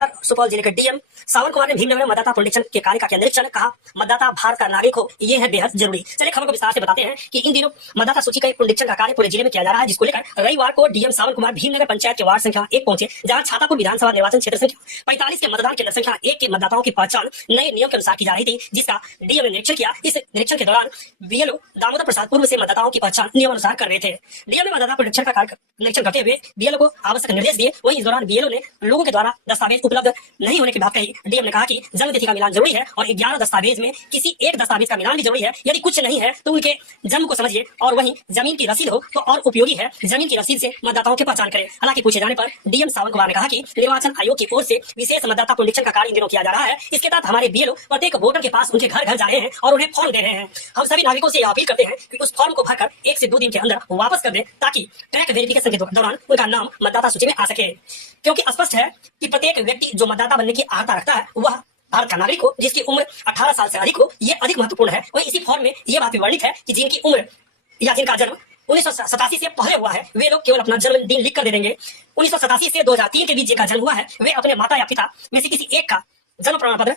सुपौल जिले के डीएम सावन कुमार ने भीमनगर में मतदाता पुनरीक्षण के कार्य का किया निरीक्षण। कहा, मतदाता भारत का नागरिक हो, ये है बेहद जरूरी। चलिए खबर को विस्तार से बताते हैं कि इन दिनों मतदाता सूची का पुनरीक्षण का कार्य पूरे जिले में किया जा रहा है, जिसको लेकर रविवार को डीएम सावन कुमार भीमनगर पंचायत के वार्ड संख्या 1 पहुंचे, जहां छातापुर विधानसभा निर्वाचन क्षेत्र संख्या 45 के मतदान केंद्र संख्या 1 के मतदाताओं की पहचान नए नियम के अनुसार की जा रही थी, जिसका डीएम ने निरीक्षण किया। इस निरीक्षण के दौरान बीएलओ दामोदर प्रसाद पूर्व से मतदाताओं की पहचान नियमानुसार कर रहे थे। डीएम ने मतदाता पुनरीक्षण का कार्य निरीक्षण करते हुए बीएलओ को आवश्यक निर्देश दिए। वहीं इस दौरान बीएलओ ने लोगों के द्वारा दस्तावेज उपलब्ध नहीं होने की बात कही। डीएम ने कहा कि जन्म तिथि का मिलान जरूरी है और 11 दस्तावेज में किसी एक दस्तावेज का मिलान भी जरूरी है। यदि कुछ नहीं है तो उनके जन्म को समझिए। और वहीं जमीन की रसीद हो तो और उपयोगी है, जमीन की रसीद से मतदाताओं की पहचान करें। हालांकि पूछे जाने पर डीएम सावन कुमार ने कहा कि निर्वाचन आयोग की ओर से विशेष मतदाता पुनरीक्षण का कार्य इन दिनों किया जा रहा है। इसके तहत हमारे बीएलओ प्रत्येक वोटर के पास उनके घर घर जा रहे हैं और उन्हें फॉर्म दे रहे हैं। हम सभी नागरिकों से अपील करते हैं कि उस फॉर्म को भरकर 1 से 2 दिन के अंदर वापस कर दें, ताकि ट्रैक वेरिफिकेशन के दौरान उनका नाम मतदाता सूची में आ सके। क्योंकि स्पष्ट है कि प्रत्येक व्यक्ति जो मतदाता बनने की अर्हता रखता है वह भारत का नागरिक हो, जिसकी उम्र 18 साल से अधिक हो, ये अधिक महत्वपूर्ण है। वहीं इसी फॉर्म में यह बात वर्णित है कि जिनकी उम्र या जिनका जन्म 1987 से पहले हुआ है, वे लोग केवल अपना जन्मदिन लिख कर दे देंगे। 1987 से 2003 के बीच जिनका जन्म हुआ है, वे अपने माता या पिता में से किसी एक का जन्म प्रमाण पत्र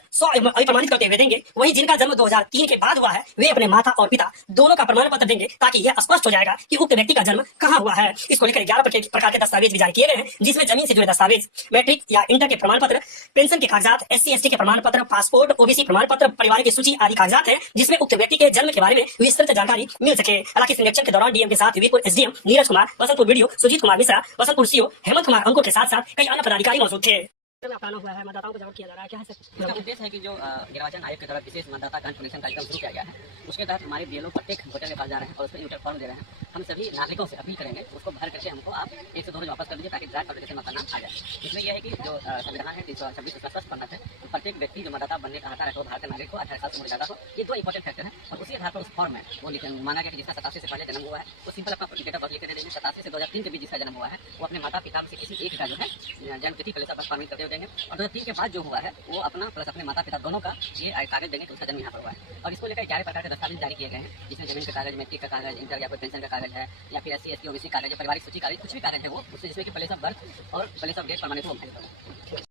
अप्रमाणित करते हुए देंगे। वहीं जिनका जन्म 2003 के बाद हुआ है, वे अपने माता और पिता दोनों का प्रमाण पत्र देंगे, ताकि यह स्पष्ट हो जाएगा कि उक्त व्यक्ति का जन्म कहाँ हुआ है। इसको लेकर 11 प्रकार के दस्तावेज भी जारी किए गए हैं, जिसमें जमीन से जुड़े दस्तावेज, मैट्रिक या इंटर के प्रमाण पत्र, पेंशन के कागजात, SC/ST के प्रमाण पत्र, पासपोर्ट, OBC प्रमाण पत्र, परिवार की सूची आदि कागजात है, जिसमें उक्त व्यक्ति के जन्म के बारे में विस्तृत जानकारी मिल सके। हालांकि निरीक्षण के दौरान डीएम के साथ Virpur SDM Neeraj Kumar, Basantpur BDO Sujit Kumar Mishra, Basantpur CO Hemant Kumar अंकुर के साथ साथ कई अन्य पदाधिकारी मौजूद थे। अपनाना हुआ है, मतदाताओं को जागरूक किया जा रहा है। क्या है सर? इसका उद्देश्य है कि जो निर्वाचन आयोग की तरफ विशेष मतदाता पुनरीक्षण कार्यक्रम शुरू किया गया है, उसके तहत हमारे बीएलओ प्रत्येक वोटर के पास जा रहे हैं और उसमें यूटर फॉर्म दे रहे हैं। हम सभी नागरिकों से अपील करेंगे उसको भर करके हमको आप 1 से 2 रोज वापस कर दीजिए, ताकि ड्राफ्ट एप्लीकेशन का नाम आ जाए। इसमें यह है कि जो संविधान है 326 उसका स्पष्ट करना है, प्रत्येक व्यक्ति जो मतदाता बनने का हकदार है वो भारत का नागरिक हो, 18 साल से उम्र ज्यादा हो। ये 2 इंपॉर्टेंट फैक्टर है और उसी आधार पर उस फॉर्म में वो माना गया कि जिसका 87 से पहले जन्म हुआ है वो सिंपल अपना डेट ऑफ बर्थ लिख के दे देंगे। 87 से 2003 के बीच जिसका जन्म हुआ है वो अपने माता पिता से किसी एक का जो है जन्म तिथि प्लेस ऑफ बर्थ परमिट करते हुए देंगे। और 2003 के बाद जो हुआ है वो अपना प्लस अपने माता पिता दोनों का ये कागज देंगे कि उसका जन्म यहाँ पर हुआ है। और इसको लेकर 11 प्रकार के दस्तावेज जारी किए गए हैं, जिसमें जमीन का कागज, मैट्रिक का कागज, इंटर या कोई पेंशन का कागज है, या फिर SC/ST OBC कागज है, पारिवारिक सूची कागज, कुछ भी कागज है वो उससे जिसमें कि प्लेस ऑफ बर्थ और प्लेस ऑफ डेट प्रमाणित हो।